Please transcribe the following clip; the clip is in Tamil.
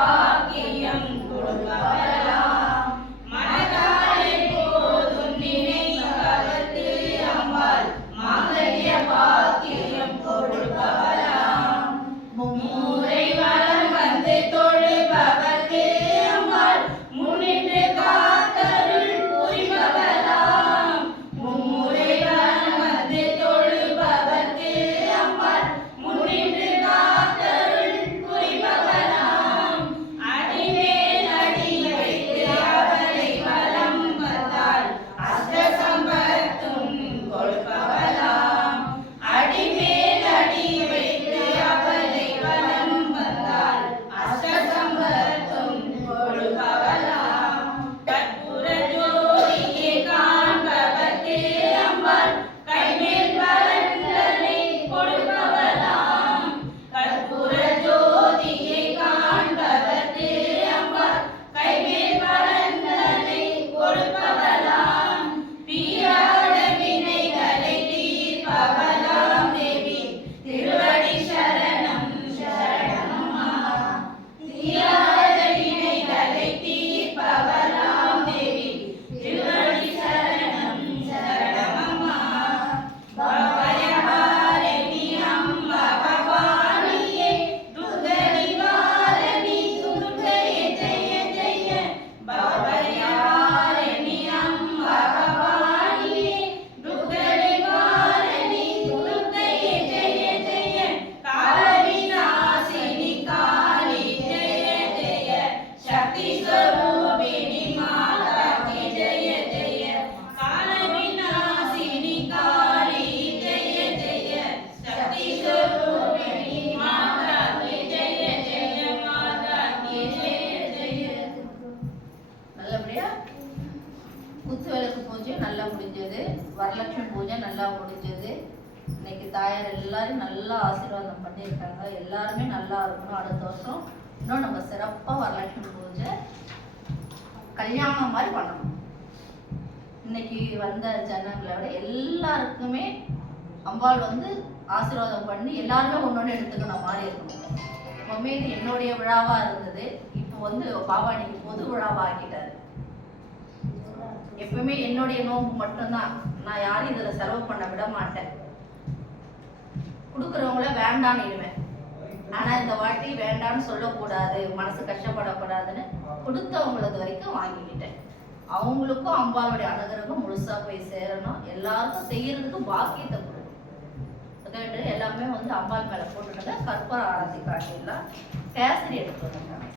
பாக்கியம் கொடுப்பவளாம். மனதாலே போதும் நினைப்பவர்க்கு அம்பாள் மாங்கல்ய பாக்கியம் கொடுப்பவளாம். மும்முறை வலம் வந்து தொழுபவர்க்கு அம்பாள் முன்னின்று காத்தருள் புரிபவளாம். மும்முறை வலம் வந்து தொழுபவர்க்கு அம்பாள் முன்னின்று காத்தருள் புரிபவளாம். அடிமேல் அடி வைத்து அவளை வலம் வந்தாள் அஷ்ட சம்பத்தும் கொடுப்பவளாம். அடிமேல் அடி வைத்து அவளை வலம் வந்தாள் அஷ்ட சம்பத்தும் கொடுப்பவளாம். கற்பூர ஜோதியை காண்பவர்க்கு அம்பாள் கைமேல் பலன்களை கொடுப்பவளாம். கற்பூர ஜோதியை காண்பவர்க்கு அம்பாள் கைமேல் பலன்களை கொடுப்பவளாம். தீராத வினைகளை தீர்ப்பவளாம் தேவி திருவடி சரணம் சரணமம்மா. தீராத வினைகளை தீர்ப்பவளாம் தேவி திருவடி சரணம் சரணமம்மா. பவயஹாரிணி அம்மா பவானியே துர்கநிவாரணி துர்க்கையே ஜெய ஜெய. பவயஹாரிணி அம்மா பவானியே துர்கநிவாரணி துர்க்கையே ஜெய ஜெய. காலவிநாசினி காளி ஜெய ஜெய. சக்தி ஸ்வரூபிணி மாதா கி ஜெய ஜெய. காலவிநாசினி காளி ஜெய ஜெய. சக்தி ஸ்வரூபிணி மாதா கி ஜெய ஜெய. மாதா கி ஜெய ஜெய. நல்லபடியா குத்துவிளக்கு பூஜை நல்லா முடிஞ்சது. வரலட்சுமி பூஜை நல்லா முடிஞ்சது. இன்னைக்கு தாயார் எல்லாரும் நல்லா ஆசீர்வாதம் பண்ணியிருக்காங்க. எல்லாருமே நல்லா இருக்கணும். அடுத்த வருஷம் இன்னும் நம்ம சிறப்பாக வரலட்சுமி பூஜை கல்யாணம் மாதிரி பண்ணணும். இன்னைக்கு வந்த ஜனங்களை விட எல்லாருக்குமே அம்பாள் ஆசீர்வாதம் பண்ணி எல்லாருமே ஒன்று எடுத்துக்கணும் மாதிரி இருக்கணும். எப்பவுமே இது என்னுடைய விழாவாக இருந்தது. இப்போ பாபா இன்னைக்கு பொது விழாவாக ஆக்கிட்டாரு. எப்பவுமே என்னுடைய நோம்பு மட்டும்தான். நான் யாரும் இதில் செலவு பண்ண விட மாட்டேன். கொடுக்குறவங்கள வேண்டான்னு இடுவேன். ஆனால் இந்த வாட்டி வேண்டான்னு சொல்லக்கூடாது, மனசு கஷ்டப்படக்கூடாதுன்னு கொடுத்தவங்களது வரைக்கும் வாங்கிக்கிட்டேன். அவங்களுக்கும் அம்பாளுடைய அனுகிரகம் முழுசா போய் சேரணும். எல்லாருக்கும் செய்யறதுக்கு பாக்கியத்தை கொடுக்கணும். எல்லாமே அம்பாள் மேலே போட்டுட்டு கற்பூர ஆரத்தி காட்டிடலாம். கேசரி எடுத்து வந்துட்டாங்க.